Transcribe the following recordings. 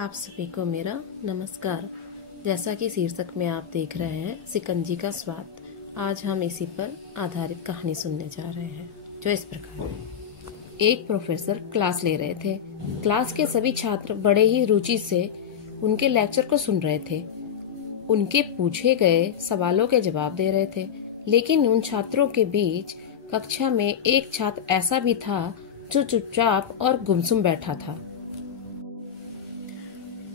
आप सभी को मेरा नमस्कार। जैसा कि शीर्षक में आप देख रहे हैं शिकंजी का स्वाद, आज हम इसी पर आधारित कहानी सुनने जा रहे हैं जो इस प्रकार है। एक प्रोफेसर क्लास ले रहे थे। क्लास के सभी छात्र बड़े ही रुचि से उनके लेक्चर को सुन रहे थे। उनके पूछे गए सवालों के जवाब दे रहे थे, लेकिन उन छात्रों के बीच कक्षा में एक छात्र ऐसा भी था जो चुपचाप और गुमसुम बैठा था।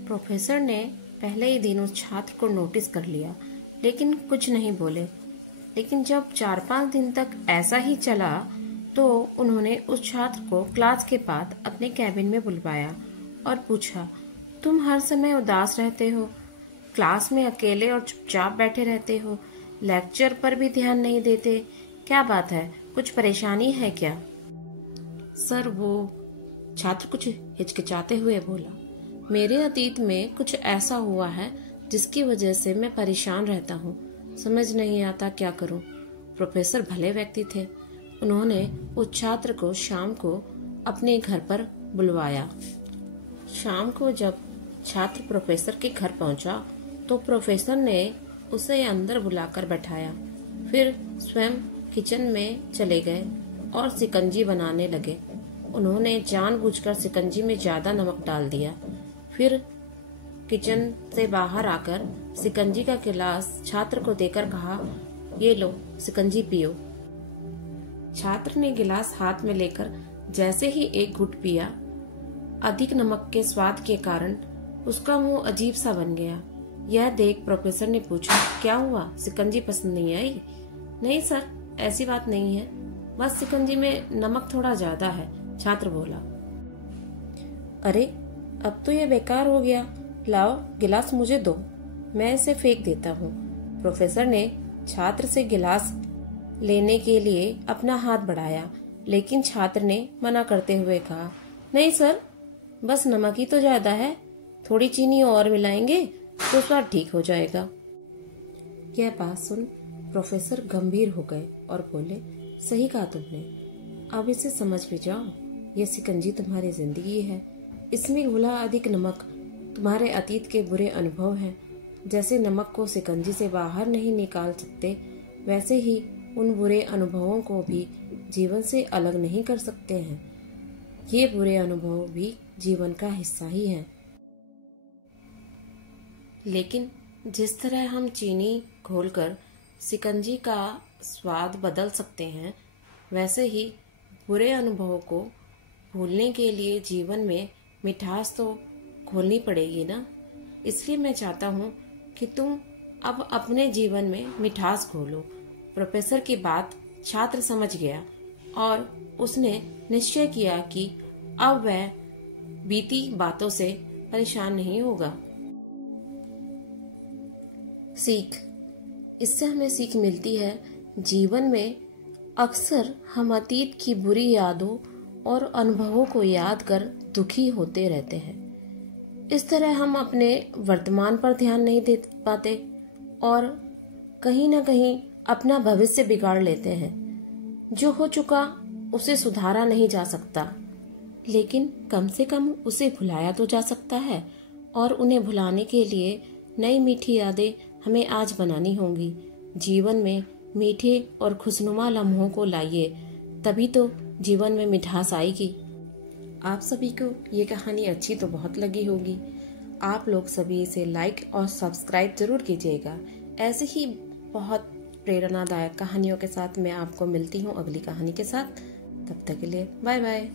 प्रोफेसर ने पहले ही दिन उस छात्र को नोटिस कर लिया, लेकिन कुछ नहीं बोले। लेकिन जब 4-5 दिन तक ऐसा ही चला तो उन्होंने उस छात्र को क्लास के बाद अपने कैबिन में बुलवाया और पूछा, तुम हर समय उदास रहते हो, क्लास में अकेले और चुपचाप बैठे रहते हो, लेक्चर पर भी ध्यान नहीं देते, क्या बात है, कुछ परेशानी है क्या? सर, वो छात्र कुछ हिचकिचाते हुए बोला, मेरे अतीत में कुछ ऐसा हुआ है जिसकी वजह से मैं परेशान रहता हूँ, समझ नहीं आता क्या करूँ। प्रोफेसर भले व्यक्ति थे। उन्होंने उस छात्र को शाम को अपने घर पर बुलवाया। शाम को जब छात्र प्रोफेसर के घर पहुंचा तो प्रोफेसर ने उसे अंदर बुलाकर बैठाया। फिर स्वयं किचन में चले गए और शिकंजी बनाने लगे। उन्होंने जानबूझकर शिकंजी में ज्यादा नमक डाल दिया। फिर किचन से बाहर आकर शिकंजी का गिलास छात्र को देकर कहा, ये लो शिकंजी पियो। छात्र ने गिलास हाथ में लेकर जैसे ही एक घुट पिया, अधिक नमक के स्वाद के कारण उसका मुंह अजीब सा बन गया। यह देख प्रोफेसर ने पूछा, क्या हुआ, शिकंजी पसंद नहीं आई? नहीं सर, ऐसी बात नहीं है, बस शिकंजी में नमक थोड़ा ज्यादा है, छात्र बोला। अरे, अब तो ये बेकार हो गया, लाओ गिलास मुझे दो, मैं इसे फेंक देता हूँ। प्रोफेसर ने छात्र से गिलास लेने के लिए अपना हाथ बढ़ाया, लेकिन छात्र ने मना करते हुए कहा, नहीं सर, बस नमक ही तो ज्यादा है, थोड़ी चीनी और मिलाएंगे तो स्वाद ठीक हो जाएगा। यह बात सुन प्रोफेसर गंभीर हो गए और बोले, सही कहा तुमने, अब इसे समझ भी जाओ, ये शिकंजी तुम्हारी जिंदगी है, इसमें घुला अधिक नमक तुम्हारे अतीत के बुरे अनुभव हैं। जैसे नमक को शिकंजी से बाहर नहीं निकाल सकते, वैसे ही उन बुरे अनुभवों को भी जीवन से अलग नहीं कर सकते हैं। ये बुरे अनुभव भी जीवन का हिस्सा ही हैं। लेकिन जिस तरह हम चीनी घोलकर शिकंजी का स्वाद बदल सकते हैं, वैसे ही बुरे अनुभवों को भूलने के लिए जीवन में मिठास तो घोलनी पड़ेगी ना। इसलिए मैं चाहता हूँ कि तुम अब अपने जीवन में मिठास घोलो। प्रोफेसर की बात छात्र समझ गया और उसने निश्चय किया कि अब वह बीती बातों से परेशान नहीं होगा। सीख, इससे हमें सीख मिलती है, जीवन में अक्सर हम अतीत की बुरी यादों और अनुभवों को याद कर दुखी होते रहते हैं। इस तरह हम अपने वर्तमान पर ध्यान नहीं दे पाते और कहीं ना कहीं अपना भविष्य बिगाड़ लेते हैं। जो हो चुका उसे सुधारा नहीं जा सकता, लेकिन कम से कम उसे भुलाया तो जा सकता है, और उन्हें भुलाने के लिए नई मीठी यादें हमें आज बनानी होंगी। जीवन में मीठे और खुशनुमा लम्हों को लाइए, तभी तो जीवन में मिठास आएगी। आप सभी को ये कहानी अच्छी तो बहुत लगी होगी। आप लोग सभी इसे लाइक और सब्सक्राइब जरूर कीजिएगा। ऐसे ही बहुत प्रेरणादायक कहानियों के साथ मैं आपको मिलती हूँ अगली कहानी के साथ। तब तक के लिए बाय बाय।